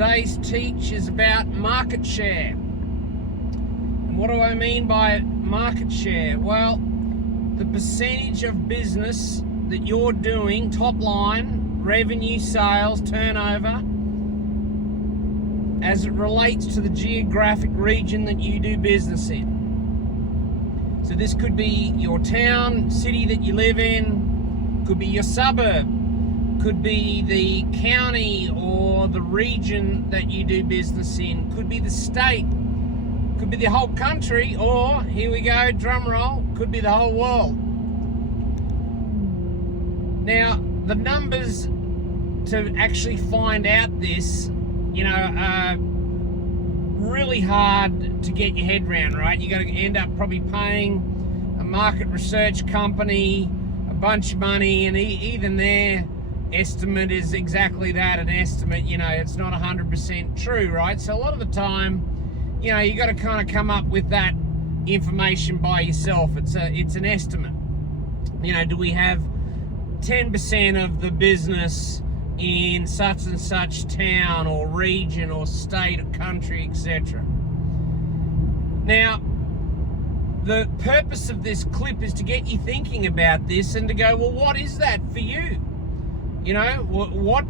Today's teach is about market share. And what do I mean by market share? Well, the percentage of business that you're doing, top line, revenue, sales, turnover, as it relates to the geographic region that you do business in. So this could be your town, city that you live in, could be your suburb, could be the county or the region that you do business in, could be the state, could be the whole country, or, here we go, drum roll, could be the whole world. Now, the numbers to actually find out this, are really hard to get your head around, right? You're going to end up probably paying a market research company a bunch of money, and even their estimate is exactly that, an estimate. It's not 100% true, right? So a lot of the time, you got to kind of come up with that information by yourself. It's an estimate. Do we have 10% of the business in such and such town or region or state or country, etc. Now, the purpose of this clip is to get you thinking about this and to go, well, what is that for you? What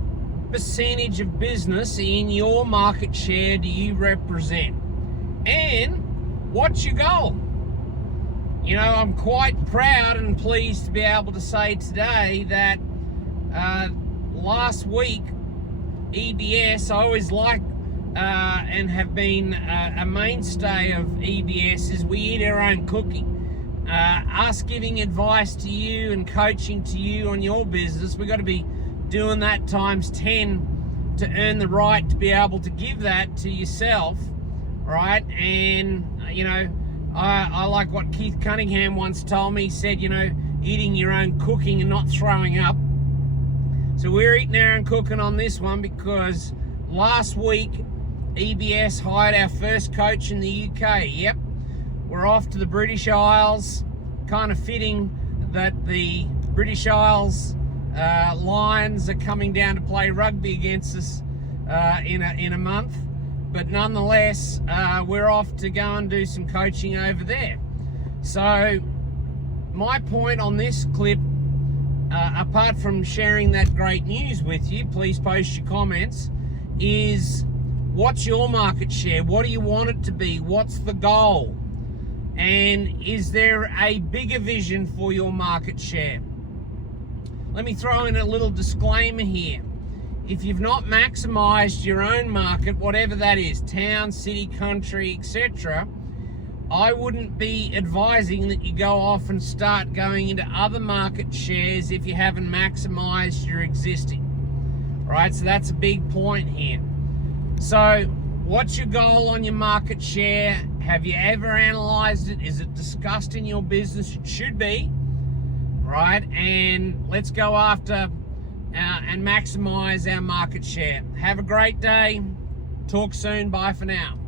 percentage of business in your market share do you represent? And what's your goal? I'm quite proud and pleased to be able to say today that last week, EBS, I always like and have been a mainstay of EBS, is we eat our own cooking. Us giving advice to you and coaching to you on your business, we've got to be doing that times 10 to earn the right to be able to give that to yourself, right? And, I like what Keith Cunningham once told me. He said, eating your own cooking and not throwing up. So we're eating our own cooking on this one because last week, EBS hired our first coach in the UK. Yep, we're off to the British Isles, kind of fitting that the British Isles Lions are coming down to play rugby against us in a month. But nonetheless, we're off to go and do some coaching over there. So my point on this clip, apart from sharing that great news with you, please post your comments, is what's your market share? What do you want it to be? What's the goal? And is there a bigger vision for your market share? Let me throw in a little disclaimer here. If you've not maximized your own market, whatever that is, town, city, country, etc., I wouldn't be advising that you go off and start going into other market shares if you haven't maximized your existing. Right, so that's a big point here. So what's your goal on your market share? Have you ever analyzed it? Is it discussed in your business? It should be, right? And let's go after and maximize our market share. Have a great day. Talk soon. Bye for now.